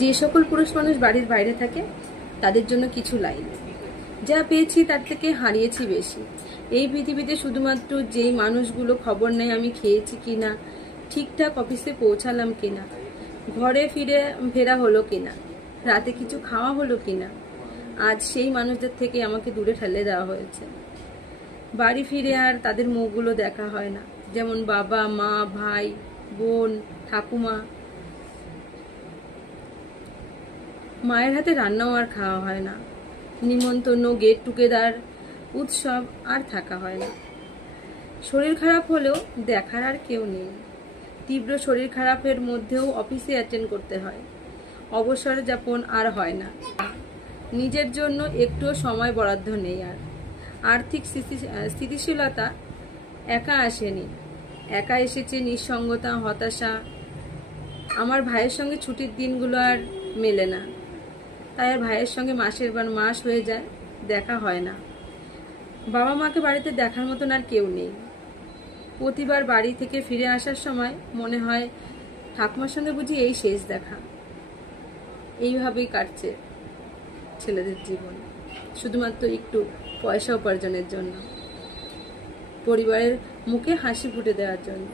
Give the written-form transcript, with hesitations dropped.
যে সকল পুরুষ মানুষ বাড়ির বাইরে থাকে তাদের জন্য কিছু লাইন। যা পেয়েছি তার থেকে হারিয়েছি বেশি। এই পৃথিবীতে শুধুমাত্র যেই মানুষগুলো খবর নেয় আমি খেয়েছি কিনা, ঠিকঠাক অফিসে পৌঁছালাম কিনা, ঘরে ফেরা হলো কিনা, রাতে কিছু খাওয়া হলো কিনা, আজ সেই মানুষদের থেকে আমাকে দূরে ঠেলে দেওয়া হয়েছে। বাড়ি ফিরে আর তাদের মুখগুলো দেখা হয় না, যেমন বাবা মা, ভাই বোন, ঠাকুমা। মায়ের হাতে রান্নাও আর খাওয়া হয় না, নিমন্ত্রণ, গেট টুগেদার, উৎসব আর থাকা হয় না। শরীর খারাপ হলেও দেখার আর কেউ নেই। তীব্র শরীর খারাপের মধ্যেও অফিসে অ্যাটেন্ড করতে হয়। অবসর যাপন আর হয় না। নিজের জন্য একটুও সময় বরাদ্দ নেই। আর আর্থিক স্থিতিশীলতা একা আসেনি, একা এসেছে নিঃসঙ্গতা, হতাশা। আমার ভাইয়ের সঙ্গে ছুটির দিনগুলো আর মেলে না, তাই আর ভাইয়ের সঙ্গে মাসের পর মাস হয়ে যায় দেখা হয় না। বাবা মাকে বাড়িতে দেখার মতন আর কেউ নেই। প্রতিবার বাড়ি থেকে ফিরে আসার সময় মনে হয় ঠাকুমার সঙ্গে বুঝি এই শেষ দেখা। এইভাবেই কাটছে ছেলেদের জীবন, শুধুমাত্র একটু পয়সা উপার্জনের জন্য, পরিবারের মুখে হাসি ফুটে দেওয়ার জন্য।